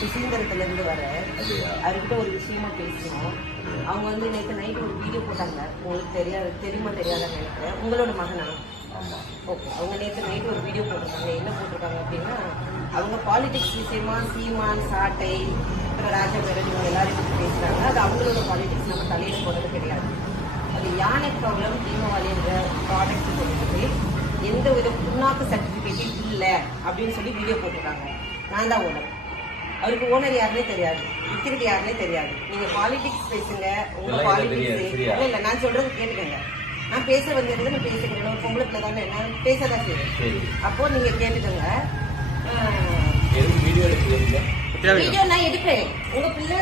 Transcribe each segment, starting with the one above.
சுசீந்திரத்துல இருந்து வர அவர்கிட்ட ஒரு விஷயமா பேசணும். அவங்க வந்து நேற்று நைட்டு ஒரு வீடியோ போட்டாங்க. உங்களுக்கு தெரியுமா தெரியாதான்னு நினைக்கிறேன். உங்களோட மகனா? ஓகே. அவங்க நேற்று நைட்டு ஒரு வீடியோ போட்டிருக்காங்க. என்ன போட்டிருக்காங்க அப்படின்னா, அவங்க பாலிடிக்ஸ் விஷயமா சீமான், சாட்டை, அப்புறம் ராஜபேரன் இவங்க எல்லாரும் பற்றி பேசுறாங்க. அது அவங்களோட பாலிடிக்ஸ், நம்ம தலையில போறது கிடையாது. அது யானை ப்ராப்ளம் தீபாவளின்ற ப்ராடக்ட் சொல்லிட்டு எந்த வித புண்ணாக்கு சர்டிபிகேட்டும் இல்லை அப்படின்னு சொல்லி வீடியோ போட்டிருக்காங்க. நான் தான் ஓனர். அவருக்கு ஓனர் யாருன்னே தெரியாது, விற்கிறது யாருன்னே தெரியாது. நீங்க பாலிடிக்ஸ் பேசுங்க, உங்க பாலிடிக்ஸ் இல்ல. நான் சொல்றது கேட்டுக்கங்க. நான் பேச வந்திருந்து நான் பேசுகிறேன். ஒரு பொம்பளை பிள்ளை தானே, நான் பேசதான் செய்வேன். அப்போ நீங்க கேட்டுக்கோங்க. வீடியோ நான் எடுப்பேன். உங்க பிள்ளை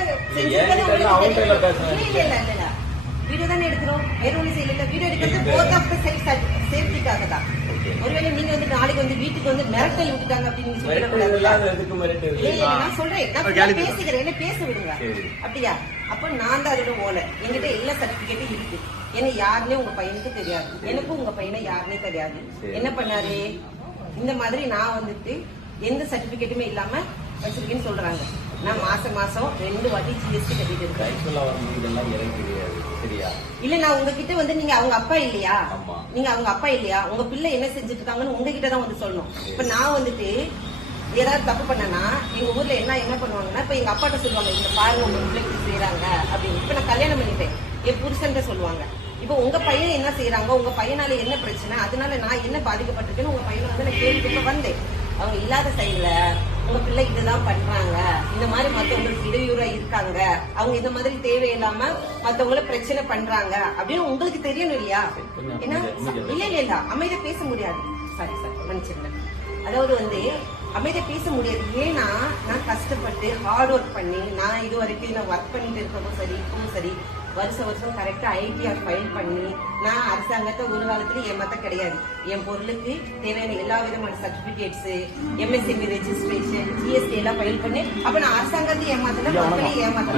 வீடியோ தானே எடுக்கிறோம், வேற ஒண்ணு செய்யல. வீடியோ எடுக்கிறது போத் ஆஃப் தி செல்ஃப் சேஃப்டிக்காக தான். ஒருவேளை நீங்க வந்து நாளைக்கு வந்து வீட்டுக்கு வந்து மிரட்டல் விட்டுட்டாங்க அப்படின்னு சொல்லி நான் சொல்றேன். நான் பேசுகிறேன், என்ன பேச விடுங்க. அப்படியா? அப்ப நான் தான் அதோட ஓனர். என்கிட்ட எல்லா சர்டிபிகேட்டும் இருக்கு. ஏன்னா யாருன்னே உங்க பையனுக்கு தெரியாது, எனக்கும் உங்க பையனை யாருன்னே தெரியாது. என்ன பண்ணாரு, இந்த மாதிரி நான் வந்துட்டு எந்த சர்டிபிகேட்டுமே இல்லாம வச்சிருக்கேன்னு சொல்றாங்க. நான் மாசம் 2 வாட்டி ஜிஎஸ்டி கட்டிட்டு இருக்கேன். இல்ல, நான் உங்ககிட்ட வந்து நீங்க அவங்க அப்பா இல்லையா, நீங்க அவங்க அப்பா இல்லையா, உங்க பிள்ளை என்ன செஞ்சுட்டு இருக்காங்கன்னு உங்ககிட்ட தான் வந்து சொல்லணும். இப்ப நான் வந்துட்டு ஏதாவது தப்பு பண்ணனா எங்க ஊர்ல என்ன பண்ணுவாங்கன்னா, இப்ப எங்க அப்பாட்ட சொல்லுவாங்க, இந்த பாருங்க உங்க பிள்ளைக்கு செய்யறாங்க அப்படின்னு. இப்ப நான் கல்யாணம் பண்ணிட்டேன், என் புருஷன் சொல்லுவாங்க. இப்ப உங்க பையன் என்ன செய்யறாங்க, உங்க பையனால என்ன பிரச்சனை, அதனால நான் என்ன பாதிக்கப்பட்டிருக்கேன்னு உங்க பையனை வந்து நான் கேள்வி வந்தேன். அவங்க இல்லாத சைடுல உங்க பிள்ளை இதுதான் பண்றாங்க, இந்த மாதிரி மத்தவங்களுக்கு இடையூறா இருக்காங்க, அவங்க இந்த மாதிரி தேவையில்லாம மத்தவங்கள பிரச்சனை பண்றாங்க அப்படின்னு உங்களுக்கு தெரியணும் இல்லையா? ஏன்னா இல்ல அமைதியா பேச முடியாது. சாரி மன்னிச்சிருங்க. அதாவது வந்து அமைதியா பேச முடியாது. ஏன்னா நான் கஷ்டப்பட்டு ஹார்ட் ஒர்க் பண்ணி, நான் இது வரைக்கும் நான் ஒர்க் பண்ணிட்டு இருக்கவும் சரி, இப்பவும் சரி, வருஷம் கரெக்டா ஐடிஆர் ஃபைல் பண்ணி, நான் அரசாங்கத்தை ஒரு காலத்துல ஏமாத்த கிடையாது. என் பொருளுக்கு தேவையான எல்லா விதமான சர்டிபிகேட்ஸ், எம்எஸ்எம்இ ரெஜிஸ்ட்ரேஷன், ஜிஎஸ்டி எல்லாம் ஃபைல் பண்ணி, அப்ப நான் அரசாங்கத்தை ஏமாத்தல, மக்களையும் ஏமாத்தல.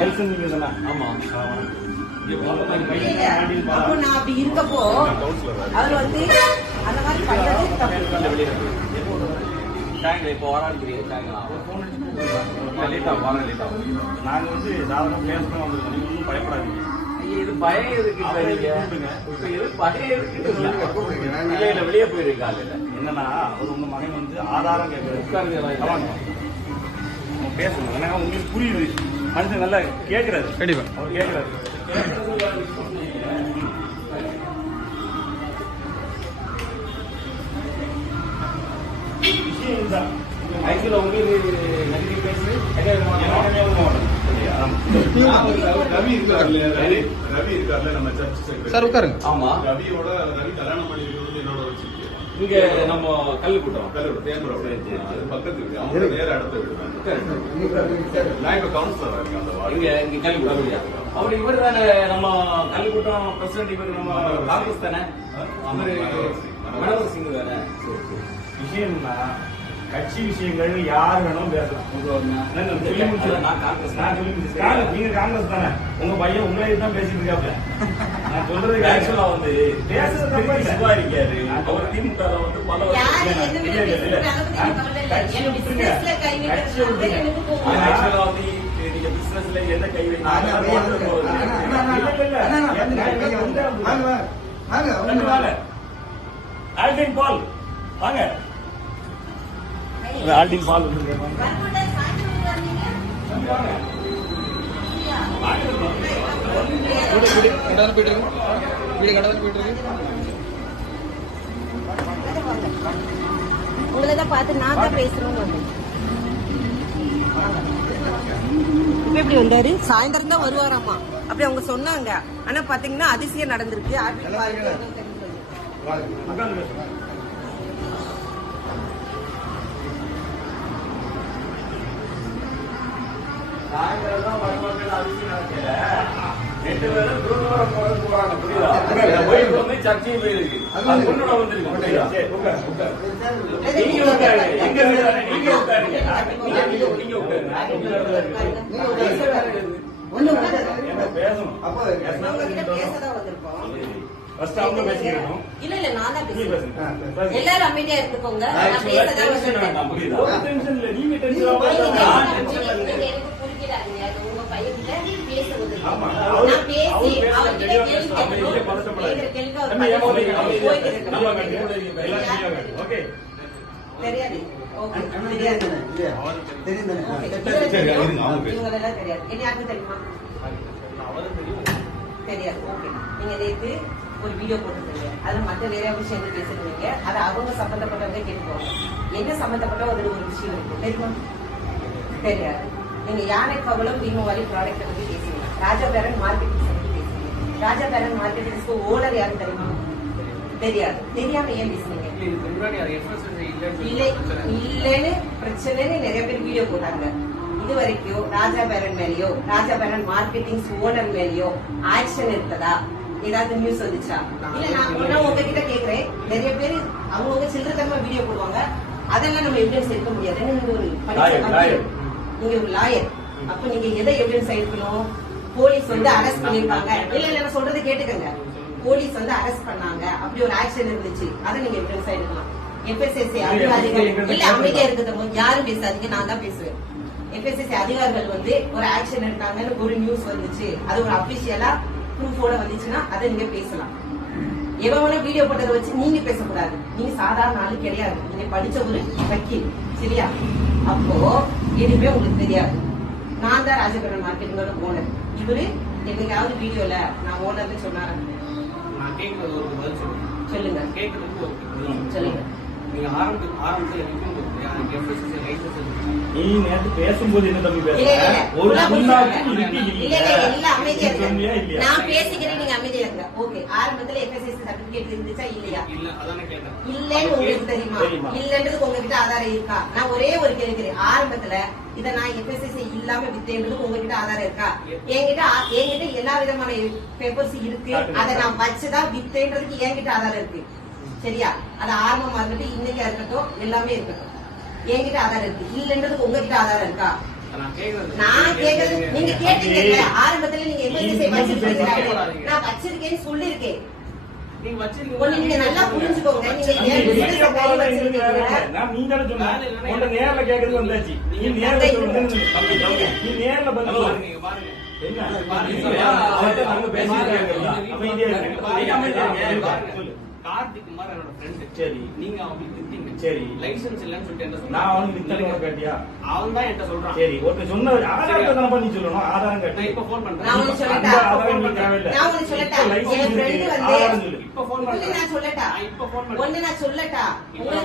அப்போ நான் அப்படி இருக்கப்போ அவர் வந்து அந்த மாதிரி பண்றது தப்பு. இப்போ நாங்க வந்து சாதாரண பேசணும் வந்து பயப்படாதீங்க. இது பயம் எதுக்கு? வெளியே போயிருக்காங்க. என்னன்னா அவர் உங்க மகன் வந்து ஆதாரம் கேட்கறாரு, பேசணும். ஏன்னா உங்களுக்கு புரியுது, மனுஷன் நல்லா கேட்கிறாரு. கண்டிப்பா அவர் கேட்கிறாரு. விஷயம் தான் ஆக்சுவலா உங்களுக்கு நன்றி பேசு. ரவி இருக்காருல்ல நம்ம சர்ச் சார் உட்காருங்க. ஆமா, ரவியோட ரவி கல்யாணம் பண்ணி என்னோட வச்சிருக்கேன். இங்க நம்ம கல்லுக்கூட்டம் அது பக்கத்து இருக்கு. அவங்க நேர இடத்த விடுவேன். நான் இப்ப கவுன்சிலரா இருக்கேன் அந்த வார்டு. இங்க கல்லுக்கூட்டம் அப்படி இவர் தானே நம்ம கல்லுக்கூட்டம் பிரசிடன்ட். இவர் நம்ம காங்கிரஸ் தானே, மனோகர் சிங் தானே. விஷயம்னா கட்சி விஷயங்கள் யார் வேணும் பேசலாம். நீங்க காங்கிரஸ் தானே, உங்க பையன் உங்களே தான் பேசிட்டு இருக்காப்ல. நான் சொல்றது ஆக்சுவலா வந்து பேசுறது இருக்காரு. அவர் திமுக வந்து பல ஆக்சுவலா வந்து நீங்க பிசினஸ்ல எந்த கை வைக்க ஆல்டின் பால் வாங்க. ஆல்டின் பால் உங்களதான் பார்த்து நான் தான் பேசணும். இப்ப எப்படி வந்தாரு? சாயந்தரம் தான் வருவாராமா அப்படி அவங்க சொன்னாங்க. ஆனா பாத்தீங்கன்னா அதிசயம் நடந்திருக்கு. சாயந்தரம் தான் வருவாங்க. அதிசயம் நடக்கல. 2 பேரும் குருவாரம் போறாங்க. புரியுதா? கோயில் வந்து சர்ச்சையும் போயிருக்கு. அது பொண்ணோட வந்துருக்கு. புரியுதா? நீங்க உட்காருங்க. எங்க நீங்க உட்காருங்க. நீங்க உட்காருங்க. பேசணும். அப்போ பேசதான் வந்திருக்கோம். ஃபர்ஸ்ட் அவங்க பேசிக்கிறோம். இல்ல நான் தான் பேசுறேன். எல்லாரும் அமைதியா இருந்துக்கோங்க. நான் பேசதான் வந்திருக்கேன். புரியுதா? டென்ஷன் இல்ல. நீங்க டென்ஷன் தெரியாது. ஓகே தெரியாது. இவங்களெல்லாம் தெரியாது. என்ன யாருக்கும் தெரியுமா? தெரியாது. ஓகே நீங்க நேற்று ஒரு வீடியோ போட்டுருக்கீங்க, அதுல மற்ற நிறைய விஷயம் பேசிருக்கீங்க, அதை அவங்க சம்பந்தப்பட்டவங்க கேட்டுக்கோங்க. என்ன சம்பந்தப்பட்ட ஒரு விஷயம் இருக்கு தெரியுமா? தெரியாது. நீங்க யானை கவலம் தீபாவளி ப்ராடக்ட் பத்தி பேசுறீங்க, ராஜா பேரன் மார்க்கெட்டிங் பத்தி பேசுறீங்க. ராஜா பேரன் மார்க்கெட்டிங்ஸ்க்கு ஓனர் யாரும் தெரியுமா? தெரியாது. தெரியாம ஏன் பேசுனீங்க? இல்லன்னு பிரச்சனைன்னு நிறைய பேர் வீடியோ போட்டாங்க. இது வரைக்கும் ராஜா பேரன் மேலயோ ராஜா பேரன் மார்க்கெட்டிங் ஓனர் மேலயோ ஆக்ஷன் இருக்குதா? ஏதாவது நியூஸ் வந்துச்சா? இல்ல நான் உங்ககிட்ட கேக்குறேன். நிறைய பேர் அவங்க சில்லறதமா வீடியோ போடுவாங்க, அதெல்லாம் நம்ம எவிடன்ஸ் எடுக்க முடியாது. நீங்க ஒரு நீங்க ஒரு லாயர், அப்ப நீங்க எதை எவிடன்ஸ் எடுக்கணும்? போலீஸ் வந்து அரெஸ்ட் பண்ணிருக்காங்க, இல்ல நான் சொல்றது கேட்டுக்கங்க. போலீஸ் வந்து அரெஸ்ட் பண்ணாங்க, அப்படி ஒரு ஆக்ஷன் இருந்துச்சு, அதை நீங்க எவிடன்ஸ் எடுக்கலாம். எஃப்எஸ்எஸ்சி அதிகாரிகள் இல்ல அமைதியா இருக்கிறவங்க யாரும் பேசாதீங்க, நான் தான் பேசுவேன். எஃப்எஸ்எஸ்சி அதிகாரிகள் வந்து ஒரு ஆக்ஷன் எடுத்தாங்கன்னு ஒரு நியூஸ் வந்துச்சு, அது ஒரு அபிஷியலா ப்ரூஃபோட வந்துச்சுன்னா அதை நீங்க பேசலாம். எவன வீடியோ போட்டதை வச்சு நீங்க பேசக்கூடாது. நீங்க சாதாரண ஆளு கிடையாது, நீங்க படிச்ச ஒரு வக்கீல், சரியா? அப்போ எதுவுமே உங்களுக்கு தெரியாது. நான் தான் ராஜபுரம் மார்க்கெட்டிங்கோட ஓனர். இவரு என்னைக்காவது வீடியோல நான் ஓனர்னு சொன்னாரு? நான் கேட்கறது ஒரு பதில் சொல்லுங்க. கேட்கறதுக்கு ஒரு சொல்லுங்க. நீங்க ஆரம்பத்துல இருக்கும்போது எஃப்எஸ்எஸ்சி லைசன்ஸ் நீ நேற்று பேசும்போது என்ன தம்பி பேச ஒரு எல்லாம் அமைதியா இருக்கு. நான் பேசிக்கிறேன், நீங்க அமைதியா இருங்க. ஓகே, ஆரம்பத்துல எஃப்எஸ்எஸ்சி சர்டிபிகேட் இருந்துச்சா இல்லையா? இல்ல அதானே கேட்டேன். இல்லன்னு உங்களுக்கு தெரியுமா? இல்லன்றதுக்கு உங்ககிட்ட ஆதாரம் இருக்கா? நான் ஒரே ஒரு கேட்கிறேன். ஆரம்பத்துல இத நான் எஃப்எஸ்எஸ்சி இல்லாம வித்தேன்றதுக்கு உங்ககிட்ட ஆதாரம் இருக்கா? என்கிட்ட எல்லா விதமான பேப்பர்ஸ் இருக்கு, அதை நான் வச்சுதான் வித்தேன்றதுக்கு என்கிட்ட ஆதாரம் இருக்கு, சரியா? அது ஆரம்பமா இருக்கட்டும், இன்னைக்கா இருக்கட்டும், எல்லாமே இருக்கட்டும், என்கிட்ட ஆதாரம் இருக்கு. இல்லன்றதுக்கு உங்ககிட்ட ஆதாரம் இருக்கா? நான் கேக்குறது நீங்க கேட்டீங்க. ஆரம்பத்துல நீங்க எமர்ஜென்சி நான் வச்சிருக்கேன்னு சொல்லிருக்கேன். நீங்க நல்லா புரிஞ்சுக்கோங்க. நீங்க நேர்ல கேக்குறது வந்தாச்சு. நீ நேர்ல சொல்லுங்க, நீ நேர்ல பதில் கார்த்திக் குமார் என்னோட ஃப்ரெண்ட். சரி, நீங்க அவங்களுக்கு வித்தீங்க. சரி, லைசன்ஸ் இல்லன்னு சொல்லிட்டு என்ன சொல்றேன்? நான் அவனுக்கு வித்தீங்க கேட்டியா? அவன் தான் என்கிட்ட சொல்றான். சரி, ஒருத்த சொன்ன ஆதாரத்தை தான பண்ணி சொல்லணும். ஆதாரம் கேட்டு நான் இப்ப ஃபோன் பண்றேன். நான் உங்களுக்கு சொல்லட்டா? ஆதாரம் நீ தேவையில்லை. நான் உங்களுக்கு சொல்லட்டா? என் ஃப்ரெண்ட் வந்து ஆதாரம் சொல்லு. இப்ப ஃபோன் பண்றேன். நான் சொல்லட்டா? இப்ப ஃபோன் பண்றேன். ஒண்ணு நான் சொல்லட்டா?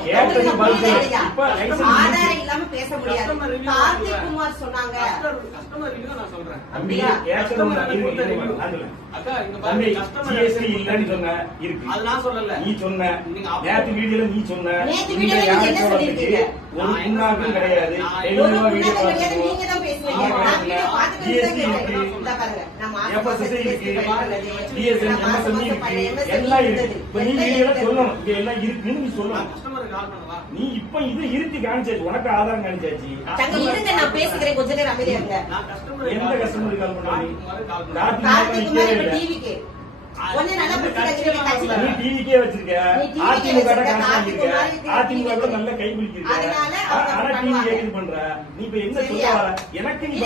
கேட்டது பதில். இப்ப லைசன்ஸ் ஆதாரம் இல்லாம பேச முடியாது. கார்த்திக் குமார் சொன்னாங்க. கஸ்டமர் ரிவ்யூ நான் சொல்றேன். தம்பி கஸ்டமர் ரிவ்யூ அக்கா இங்க பாருங்க, கஸ்டமர் ஜிஎஸ்டி இல்லன்னு சொன்ன இருக்கு. அது நான் சொல்லல. நீ சொன்ன நேத்து வீடியோல நீ சொன்ன நேத்து வீடியோல நீங்க என்ன சொல்லிருக்கீங்க? ஒரு புண்ணாக்கும் கிடையாது. ஒரு புண்ணாக்கும் கிடையாது, நீங்க தான் பேசுனீங்க. நான் வீடியோ பார்த்துட்டு தான் கேக்குறேன். இந்த பாருங்க, நான் எஃப்எஸ்எஸ்சி இருக்கு, டிஎஸ்என் எம்எஸ்எம்இ இருக்கு, எல்லாம் இருக்கு. இப்ப நீ வீடியோல சொல்லணும், இங்க எல்லாம் இருக்குன்னு நீ சொல்லணும். கஸ்டமருக்கு கால் பண்ணவா? நீ இப்ப இது இருக்கு காமிச்சாச்சு, உனக்கு ஆதாரம் காமிச்சாச்சு. தங்க இருங்க, நான் பேசிக்கிறேன், கொஞ்ச நேரம் அமைதியா இருங்க. நான் கஸ்டமருக்கு எந்த கஸ்டமருக்கு கால் பண்ணாரு? கார்த்திக் குமார் இப்ப டிவிக்கு ஒண்ணே நல்லா பிரச்சனை. நீ டிவிக்கே வச்சிருக்க, அதிமுக காமிச்சிருக்க, அதிமுக நல்ல கை பிடிச்சிருக்க, ஆனா டிவி கேக்குது பண்ற. நீ இப்ப என்ன சொல்ல வர? எனக்கு நீ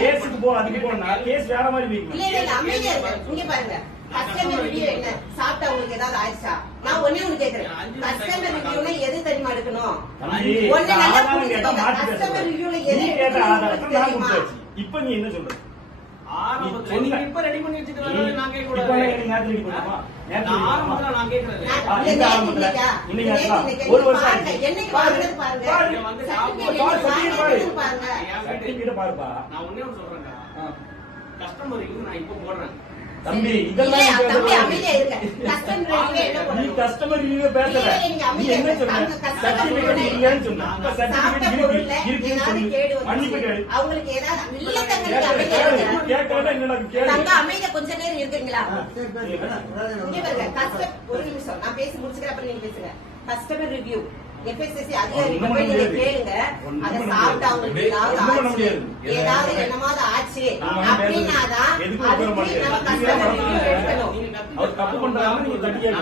கேஸுக்கு போ, அதுக்கு போனா கேஸ் வேற மாதிரி வைக்கணும். இல்ல அமைதியா இருங்க. இங்க பாருங்க, கஸ்டமர் ரிவ்யூ என்ன? சாப்பிட்டா உங்களுக்கு ஏதாவது ஆயிடுச்சா? நான் ஒண்ணே ஒண்ணு கேக்குறேன். கஸ்டமர் ரிவ்யூல எது தெரியுமா எடுக்கணும்? ஒண்ணே நல்லா புரிஞ்சுக்கோங்க. கஸ்டமர் ரிவ்யூல எது எடுக்கணும்? இப்ப நீ என்ன சொல்ற? ஆரம்பத்துல நீங்க இப்ப ரெடி பண்ணி வச்சிருக்கீங்க, நான் கேட்க கூடாது. இப்ப நீங்க நேத்து ரெடி பண்ணுமா? நான் ஆரம்பத்துல நான் கேக்குறேன். ஒரு வருஷம் என்னைக்கு வாங்குறது பாருங்க. சர்டிபிகேட் பாருப்பா. நான் ஒண்ணே ஒண்ணு சொல்றேன்டா, கஸ்டமருக்கு நான் இப்ப போடுறேன். தம்பி இதெல்லாம் தம்பி அமைதியா இருங்க. கஸ்டமர் ரிவ்யூ என்ன நீ பண்ணுங்க? கஸ்டமர் ரிவ்யூ பேசல. நீ என்ன சொன்ன? சர்டிபிகேட் இல்லன்னு சொன்ன. அப்ப சர்டிபிகேட் இருக்குன்னு சொல்லு. மன்னிப்பு கேளு. அவங்களுக்கு ஏதாவது இல்ல தங்க, நீங்க அமைதியா இருங்க. கேட்கறத என்னடா கேளு. தங்க அமைதியா கொஞ்ச நேரம் இருக்கீங்களா? இங்க பாருங்க, கஸ்டமர் ஒரு நிமிஷம் நான் பேசி முடிச்சுக்கிறேன், அப்புறம் நீங்க பேசுங்க. கஸ்டமர் ரிவ்யூ எஃப்எஸ்எஸ்சி அதிகாரிகள் போய் நீங்க கேளுங்க. அதை சாப்பிட்டு அவங்களுக்கு ஏதாவது என்னமாவது ஆச்சு அப்படின்னாதான் நம்ம கஸ்டமர் ரிவ்யூ எடுக்கணும்.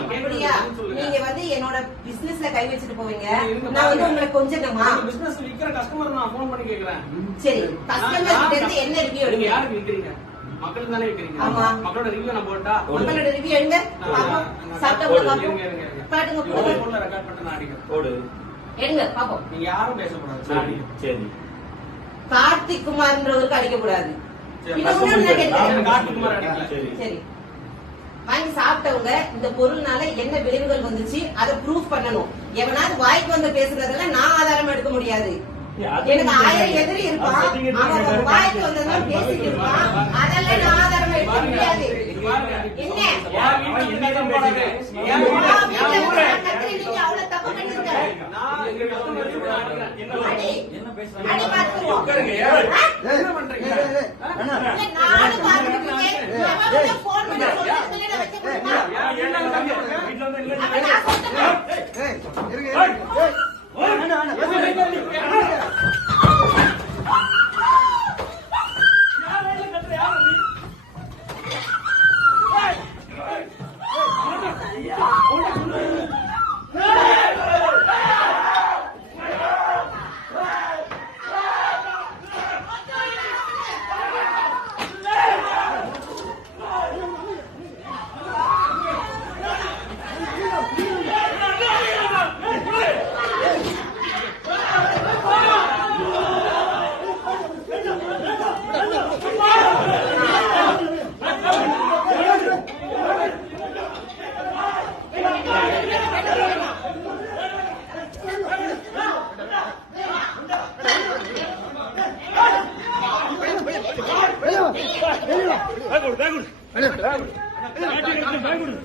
அப்படியா? நீங்க வந்து என்னோட பிசினஸ்ல கை வச்சுட்டு போவீங்க, நான் வந்து உங்களை கொஞ்சமா பிசினஸ் விக்கிற கஸ்டமர் நான் போன் பண்ணி கேக்குறேன். சரி, கஸ்டமர் கிட்ட இருந்து என்ன ரிவ்யூ நீங்க எடுங்க? யாருக்கு விக்கிறீங்க? மக்களுக்கு தானே விக்கிறீங்க. ஆமா, மக்களோட ரிவ்யூ நான் போட்டா மக்களோட ரிவ்யூ எடுங்க. பாப்போம், சாப்பிட்டவங்க பாப்போம், பாட்டுங்க போடுங்க. போன்ல ரெக்கார்ட் பண்ணிட்டு நான் அடிக்கிறேன். போடு. எடுங்க பாப்போம். நீங்க யாரும் பேசக்கூடாது. சரி கார்த்திக் குமார்ன்றவருக்கு அடிக்க கூடாது. சரி, இன்னும் ஒண்ணு நான் கேட்கிறேன். கார்த்திக் குமார் அடிக்கல. சரி சரி, வாங்கி சாப்பிட்டவங்க இந்த பொருள்னால என்ன விளைவுகள் வந்துச்சு அதை ப்ரூஃப் பண்ணணும். எவனாவது வாய்க்கு வந்து பேசுறதெல்லாம் நான் ஆதாரம் எடுக்க முடியாது. எனக்கு 1000 எதிரி இருப்பான், அவன் ஒரு வாய்க்கு வந்ததெல்லாம் பேசிட்டு இருப்பான், அதெல்லாம் நான் ஆதாரம் எடுக்க முடியாது. என்ன யார் வீட்டுல என்ன தான் போறாங்க? யார் நான் வீட்டுல வீட்டுல கத்திரி நீங்க அவ்வளவு தப்பு பண்ணிருக்க. நான் இங்க கஸ்டமர் அடி. என்ன பேசுறாங்க? அடி பார்த்துருவோம். என்ன பண்றீங்க? இல்ல, நானும் பார்த்துட்டு இருக்கேன். எவன் போன் பண்ணி சொல்றதுல நான் வச்சு கொடுப்பா. என்ன தம்பி? வீட்டுல வந்து இல்ல அப்ப நான் சொல்றேன். பேக் கொடு